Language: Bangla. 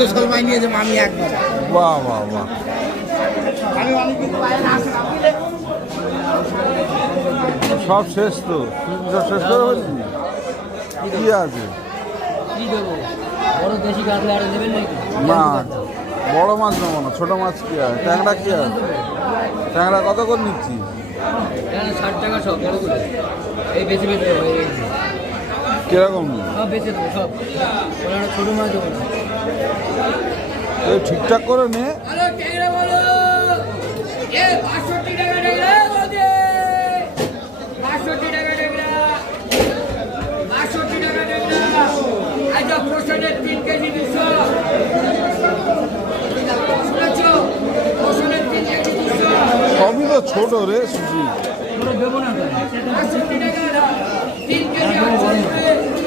দুটো সলমাই নিয়ে যাবো আমি একবার। বাহ বাহ বাহ, আমি অনেক কিছু পাই না, আসলে আপনি সব শেষ তো, সব শেষ করে ফেলবি? কি আছে? কি দেবো? বড় দেশি কাতলা আর দেবেন নাকি? না, বড় মাছ নেবো না, ছোট মাছ কি আছে? ট্যাংরা কি আছে? ট্যাংরা কত করে নিচ্ছি? এখানে 60 টাকা সব বড়গুলো। এই বেশি বেশি দেবো, এই কিরকম? সব বেঁচে দেবো সব। ওরা ছোট মাছ দেবো না। এই ঠিকঠাক করে নে। হ্যালো ট্যাংরা বলো, এ 65 টাকা ট্যাংরা বলছে, 65 টাকা ট্যাংরা, 65 টাকা ট্যাংরা। আজ প্রশ্নের 3 কেজি 200 শুনেছো? প্রশ্নের 3 কেজি 200 সবই তো ছোট রে সুশীল। দেবো না 65 টাকা 3 কেজি 800